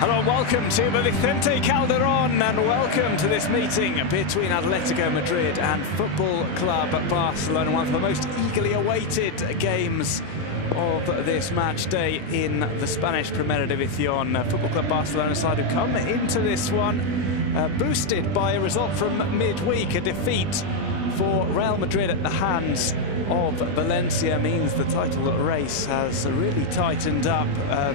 Hello and welcome to the Vicente Calderón, and welcome to this meeting between Atletico Madrid and Football Club Barcelona, one of the most eagerly awaited games of this match day in the Spanish Primera División. Football Club Barcelona side who come into this one boosted by a result from midweek. A defeat for Real Madrid at the hands of Valencia means the title race has really tightened up.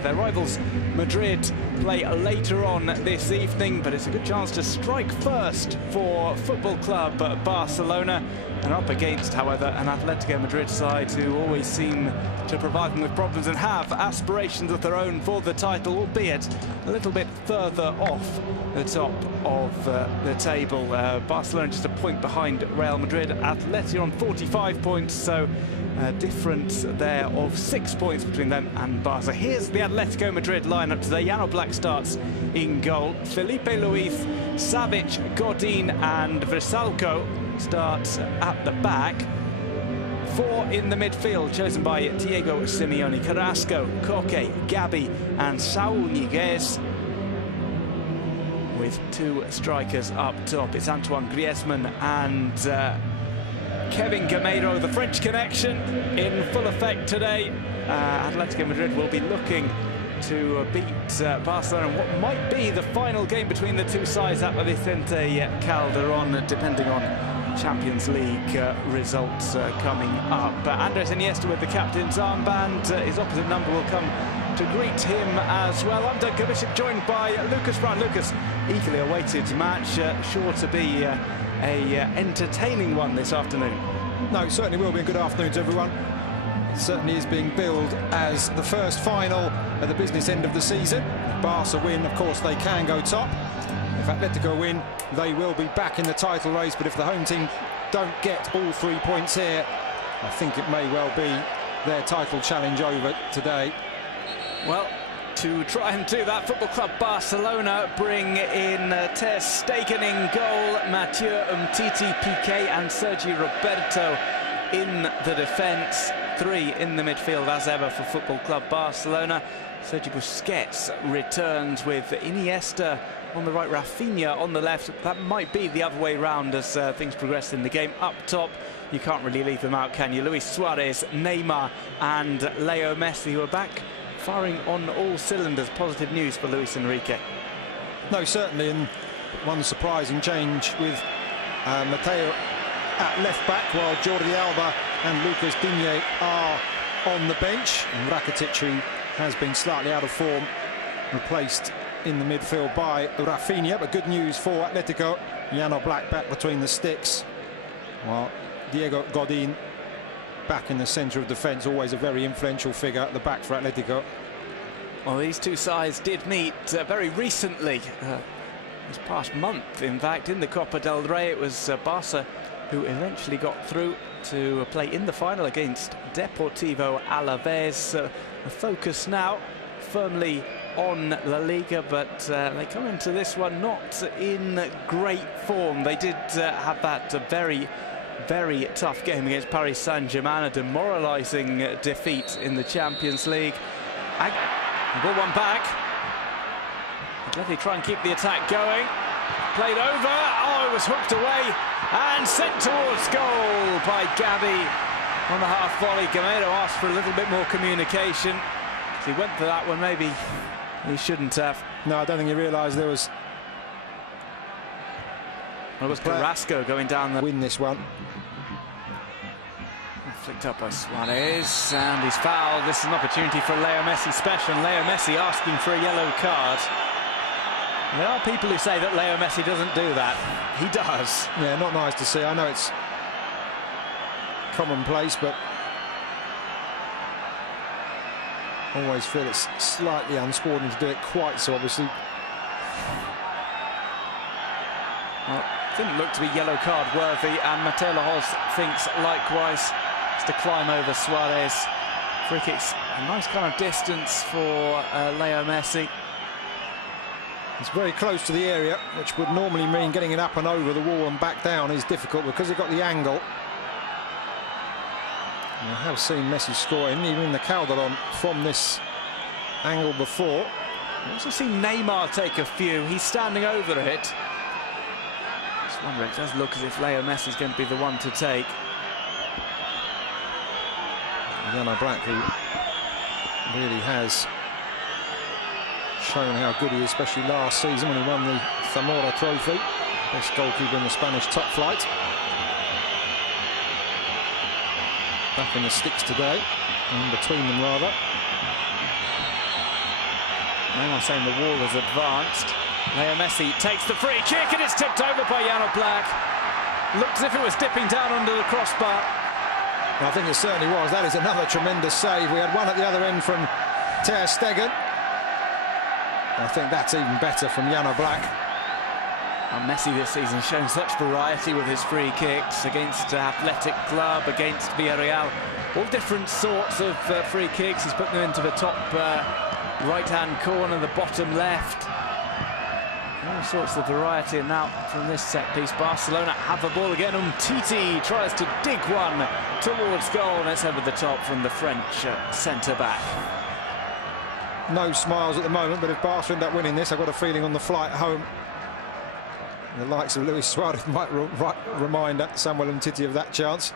Their rivals Madrid play later on this evening, but it's a good chance to strike first for Football Club Barcelona, and up against, however, an Atletico Madrid side who always seem to provide them with problems and have aspirations of their own for the title, albeit a little bit further off the top of the table. Barcelona just a point behind Real Madrid. Atleti on 45 points, so a difference there of 6 points between them and Barca. Here's the Atletico Madrid lineup today. Llano Black starts in goal. Felipe Luis, Savic, Godin and Vrsaljko starts at the back. Four in the midfield, chosen by Diego Simeone: Carrasco, Koke, Gabi and Saúl Ñíguez. With two strikers up top, it's Antoine Griezmann and Kevin Gameiro. The French connection in full effect today. Atletico Madrid will be looking to beat Barcelona in what might be the final game between the two sides at the Vicente Calderón, depending on Champions League results coming up. Andres Iniesta with the captain's armband. His opposite number will come to greet him as well. Under Gabishik, joined by Lucas Brown. Lucas, eagerly awaited match, sure to be a entertaining one this afternoon. No, it certainly will be a good afternoon to everyone. It certainly is being billed as the first final at the business end of the season. If Barca win, of course, they can go top. If Atletico win, they will be back in the title race. But if the home team don't get all 3 points here, I think it may well be their title challenge over today. Well, to try and do that, Football Club Barcelona bring in Ter Stegen in goal, Mathieu Umtiti, Piqué and Sergi Roberto in the defence. Three in the midfield as ever for Football Club Barcelona. Sergi Busquets returns with Iniesta on the right, Rafinha on the left. That might be the other way round as things progress in the game. Up top, you can't really leave them out, can you? Luis Suarez, Neymar and Leo Messi, who are back firing on all cylinders. Positive news for Luis Enrique. No, certainly, and one surprising change with Mateo at left back, while Jordi Alba and Lucas Digne are on the bench. And Rakitic, who has been slightly out of form, replaced in the midfield by Rafinha. But good news for Atletico. Llano Black back between the sticks, while Diego Godin back in the centre of defence, always a very influential figure at the back for Atletico. Well, these two sides did meet very recently, this past month, in fact, in the Copa del Rey. It was Barca who eventually got through to play in the final against Deportivo Alaves. The focus now firmly on La Liga, but they come into this one not in great form. They did have that very tough game against Paris Saint-Germain, a demoralising defeat in the Champions League. Ball one back. Definitely try and keep the attack going. Played over. Oh, it was hooked away and sent towards goal by Gabi on the half volley. Gameiro asked for a little bit more communication. He went for that one. Maybe he shouldn't have. No, I don't think he realised there was. Well, it was Carrasco going down the win this one. Flicked up by Suarez, and he's fouled. This is an opportunity for Leo Messi special. Leo Messi asking for a yellow card. There are people who say that Leo Messi doesn't do that. He does. Yeah, not nice to see. I know it's commonplace, but always feel it's slightly unsporting to do it quite so, obviously. Well, didn't look to be yellow card worthy, and Mateo Lahoz thinks likewise. To climb over Suarez. Free kicks, a nice kind of distance for Leo Messi. It's very close to the area, which would normally mean getting it up and over the wall and back down is difficult because he got the angle. And I have seen Messi score even in the Calderón from this angle before. I've also seen Neymar take a few. He's standing over it. Just wondering, it does look as if Leo Messi is going to be the one to take. Yano Black, who really has shown how good he is, especially last season when he won the Zamora Trophy. Best goalkeeper in the Spanish top flight. Back in the sticks today, in between them rather. Neymar saying the wall has advanced. Leo Messi takes the free kick and it's tipped over by Yano Black. Looked as if it was dipping down under the crossbar. I think it certainly was. That is another tremendous save. We had one at the other end from Ter Stegen. I think that's even better from Yano Black. And Messi this season shown such variety with his free kicks against Athletic Club, against Villarreal. All different sorts of free kicks. He's put them into the top right-hand corner, the bottom left. All sorts of variety. And now from this set piece, Barcelona have the ball again. Umtiti tries to dig one towards goal. And it's over the top from the French centre-back. No smiles at the moment, but if Barca end up winning this, I've got a feeling on the flight home, the likes of Luis Suarez might remind Samuel Umtiti of that chance.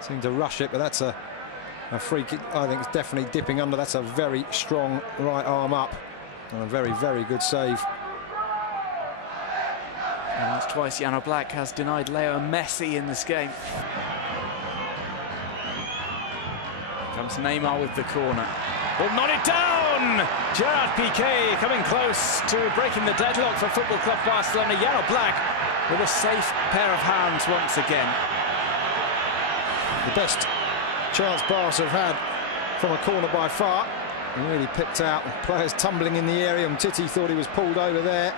Seemed to rush it, but that's a free kick. I think it's definitely dipping under. That's a very strong right arm up. And a very, very good save. And that's twice Yano Black has denied Leo Messi in this game. Comes Neymar with the corner. Will not it down! Gerard Piqué coming close to breaking the deadlock for Football Club Barcelona. Yano Black with a safe pair of hands once again. The best chance Barca have had from a corner by far. He really picked out. Players tumbling in the area. Umtiti thought he was pulled over there.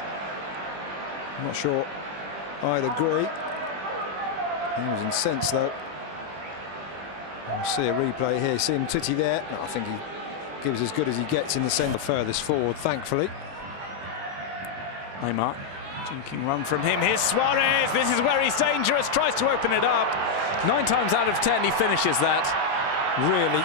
I'm not sure I'd agree. He was incensed though. We'll see a replay here. See Umtiti there. No, I think he gives as good as he gets in the centre, furthest forward, thankfully. Neymar, jinking run from him. Here's Suarez. This is where he's dangerous. Tries to open it up. 9 times out of 10 he finishes that. Really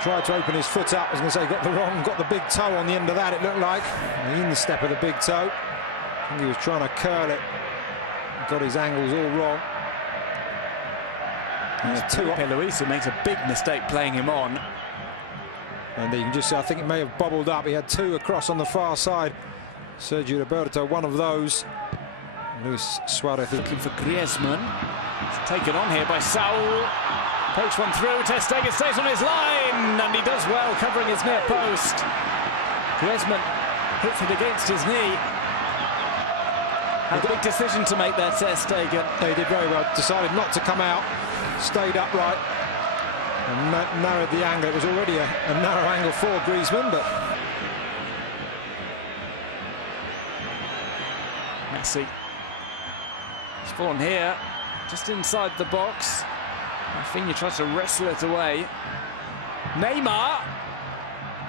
tried to open his foot up. I was going to say got the big toe on the end of that, it looked like. The instep of the big toe. I think he was trying to curl it. Got his angles all wrong. Felipe Luis who makes a big mistake playing him on. And you can just see, I think it may have bubbled up. He had 2 across on the far side. Sergio Roberto, one of those. Luis Suarez looking for Griezmann. It's taken on here by Saul. Pokes one through. Ter Stegen stays on his line, and he does well covering his near post. Griezmann hits it against his knee. Had a big decision to make there, Ter Stegen. He did very well. Decided not to come out. Stayed upright. And narrowed the angle. It was already a narrow angle for Griezmann, but Messi. He's fallen here, just inside the box. Rafinha tries to wrestle it away. Neymar.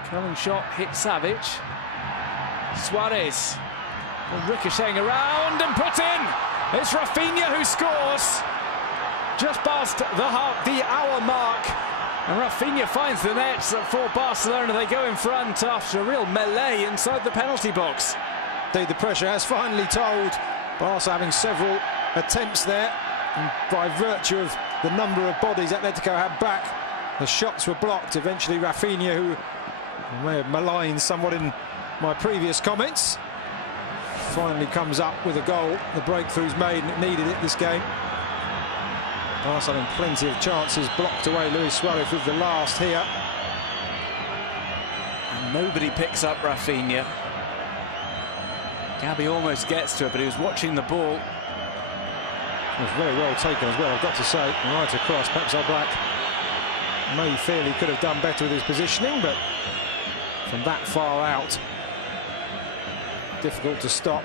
Curling shot hit Savage. Suarez. Ricocheting around and put in. It's Rafinha who scores. Just past the hour mark. And Rafinha finds the net for Barcelona. They go in front after a real melee inside the penalty box. Indeed, the pressure has finally told. Barca having several attempts there. And by virtue of the number of bodies Atletico had back, the shots were blocked. Eventually, Rafinha, who I may have maligned somewhat in my previous comments, finally comes up with a goal. The breakthrough's made and it needed it this game. Barca having plenty of chances, blocked away Luis Suarez with the last here. And nobody picks up Rafinha. Gabby almost gets to it, but he was watching the ball. It was very well taken as well, I've got to say. Right across, perhaps Black may feel he could have done better with his positioning, but from that far out, difficult to stop.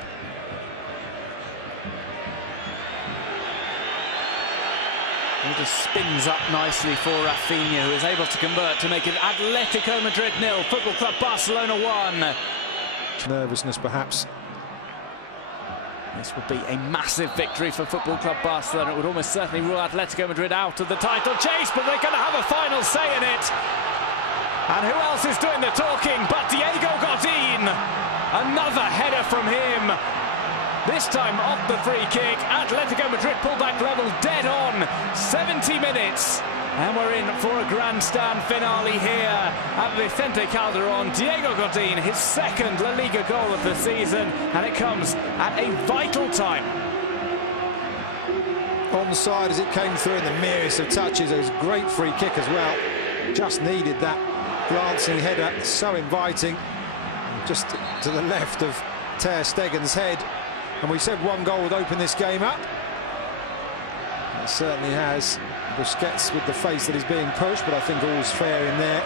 He just spins up nicely for Rafinha, who is able to convert to make it Atletico Madrid 0, Football Club Barcelona 1. Nervousness, perhaps. This would be a massive victory for Football Club Barcelona. It would almost certainly rule Atletico Madrid out of the title chase, but they're going to have a final say in it. And who else is doing the talking but Diego Godin? Another header from him. This time off the free kick. Atletico Madrid pull back level dead on. 70 minutes. And we're in for a grandstand finale here at Vicente Calderón. Diego Godin, his second La Liga goal of the season, and it comes at a vital time. Onside as it came through in the merest of touches. It was a great free kick as well. Just needed that glancing header, so inviting. Just to the left of Ter Stegen's head. And we said one goal would open this game up. It certainly has. Busquets with the face that is being pushed, but I think all's fair in there.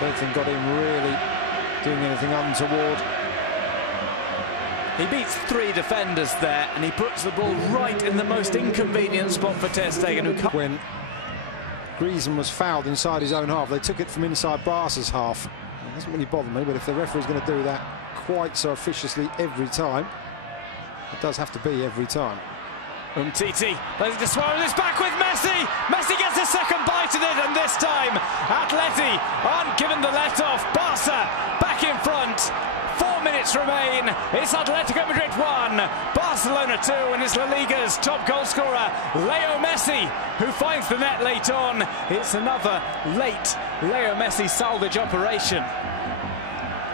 Don't think got him really doing anything untoward. He beats three defenders there, and he puts the ball right in the most inconvenient spot for Ter Stegen, who when Griezmann was fouled inside his own half, they took it from inside Barca's half. It doesn't really bother me, but if the referee's going to do that quite so officiously every time, it does have to be every time. Titi, let's just swallow this back with Messi. Messi gets a second bite at it, and this time Atleti aren't given the let-off. Barca back in front. 4 minutes remain. It's Atletico Madrid 1, Barcelona 2, and it's La Liga's top goal scorer, Leo Messi, who finds the net late on. It's another late Leo Messi salvage operation.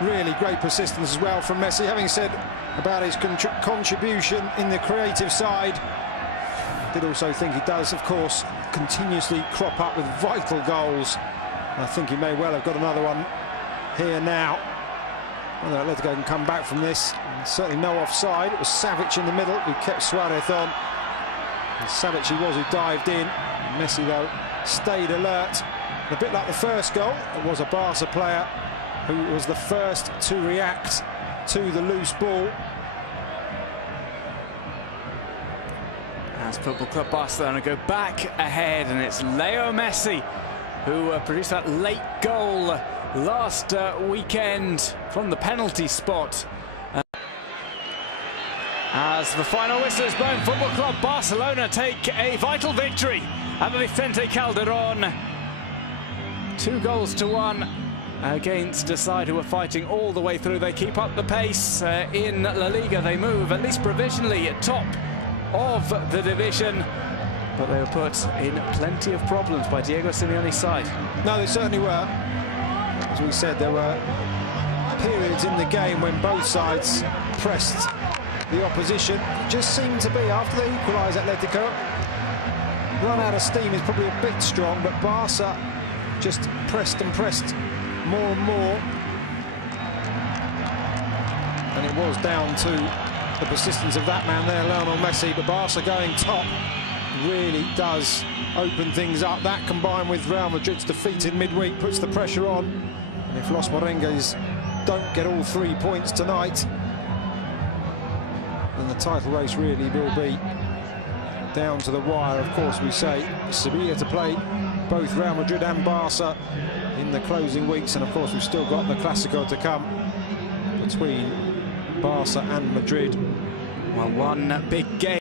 Really great persistence as well from Messi. Having said about his contribution in the creative side, I did also think he does, of course, continuously crop up with vital goals. I think he may well have got another one here now. Whether Atletico can come back from this. Certainly no offside. It was Savic in the middle who kept Suarez on. And Savic he was who dived in. Messi, though, stayed alert. And a bit like the first goal, it was a Barca player who was the first to react to the loose ball. As Football Club Barcelona go back ahead, and it's Leo Messi who produced that late goal last weekend from the penalty spot. As the final whistle is blown, Football Club Barcelona take a vital victory at the Vicente Calderón. 2-1 against a side who are fighting all the way through. They keep up the pace in La Liga. They move, at least provisionally, at top of the division. But they were put in plenty of problems by Diego Simeone's side. No, they certainly were. As we said, there were periods in the game when both sides pressed the opposition. It just seemed to be, after they equalised, Atletico run out of steam is probably a bit strong, but Barca just pressed and pressed more and more. And it was down to the persistence of that man there, Lionel Messi. But Barca going top really does open things up. That, combined with Real Madrid's defeat in midweek, puts the pressure on. And if Los Merengues don't get all 3 points tonight, then the title race really will be down to the wire. Of course, we say Sevilla to play both Real Madrid and Barca in the closing weeks, and of course we've still got the Clásico to come between Barca and Madrid. Well, one big game.